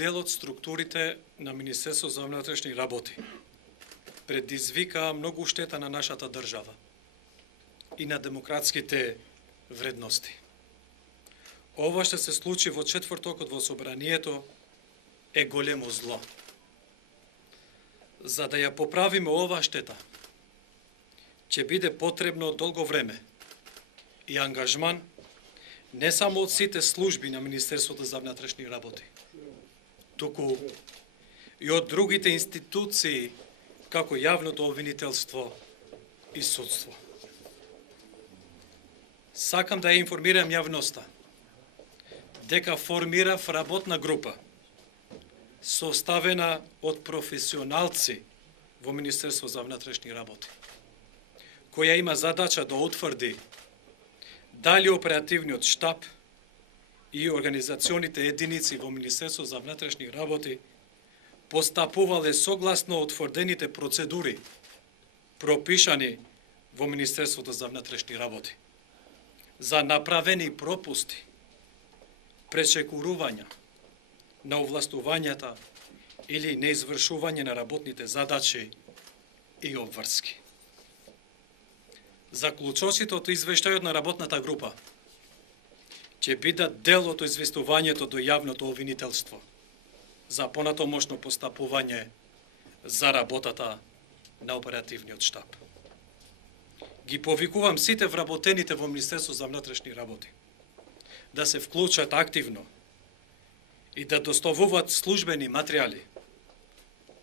дел од структурите на Министерство за внатрешни работи предизвика многу штета на нашата држава и на демократските вредности. Ова што се случи во четвртокот во собранието е големо зло. За да ја поправиме оваа штета, ќе биде потребно долго време и ангажман не само од сите служби на Министерството за внатрешни работи, туку и од другите институции, како јавното обвинителство и судство. Сакам да ја информирам јавноста дека формирав работна група составена од професионалци во Министерство за внатрешни работи, која има задача да утврди дали оперативниот штаб и организационите единици во Министерство за внатрешни работи постапувале согласно утврдените процедури пропишани во Министерството за внатрешни работи за направени пропусти, пречекорувања на овластувањата или неизвршување на работните задачи и обврски. Заклучоците од извештајот на работната група ќе бидат дел од известувањето до јавното обвинителство за понатомошно постапување за работата на оперативниот штаб. Ги повикувам сите вработените во Министерство за внатрешни работи да се вклучат активно и да доставуваат службени материјали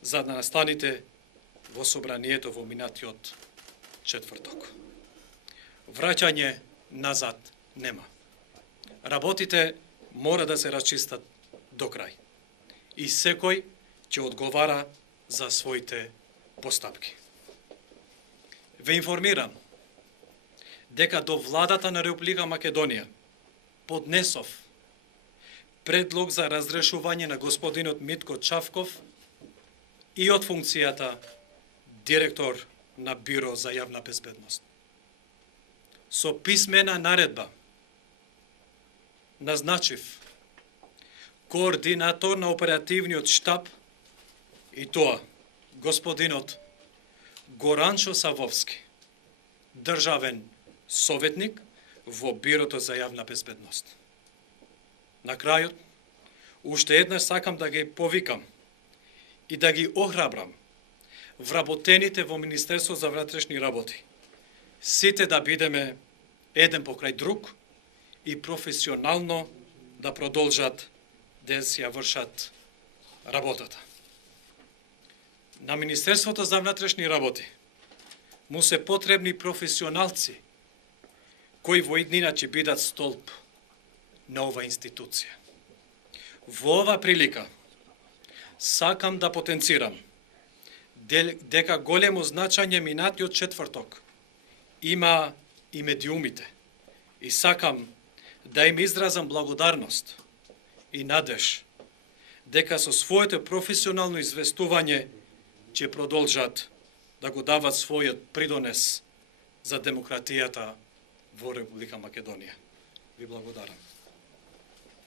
за да настаните во собранието во минатиот четврток. Враќање назад нема. Работите мора да се расчистат до крај и секој ќе одговара за своите постапки. Ве информирам дека до владата на Република Македонија поднесов предлог за разрешување на господинот Митко Чавков и од функцијата директор на Биро за јавна безбедност. Со писмена наредба назначив координатор на оперативниот штаб и тоа господинот Горанчо Савовски, државен советник во Бирото за јавна безбедност. На крајот, уште еднаш сакам да ги повикам и да ги охрабрам вработените во Министерство за внатрешни работи, сите да бидеме еден покрај друг и професионално да продолжат да си ја вршат работата. На Министерството за внатрешни работи му се потребни професионалци кои во иднина ќе бидат столб на ова институција. Во ова прилика сакам да потенцирам дека големо значење минатиот четврток има и медиумите и сакам да им изразам благодарност и надеж дека со своето професионално известување ќе продолжат да го дават својот придонес за демократијата во Република Македонија. Ви благодарам.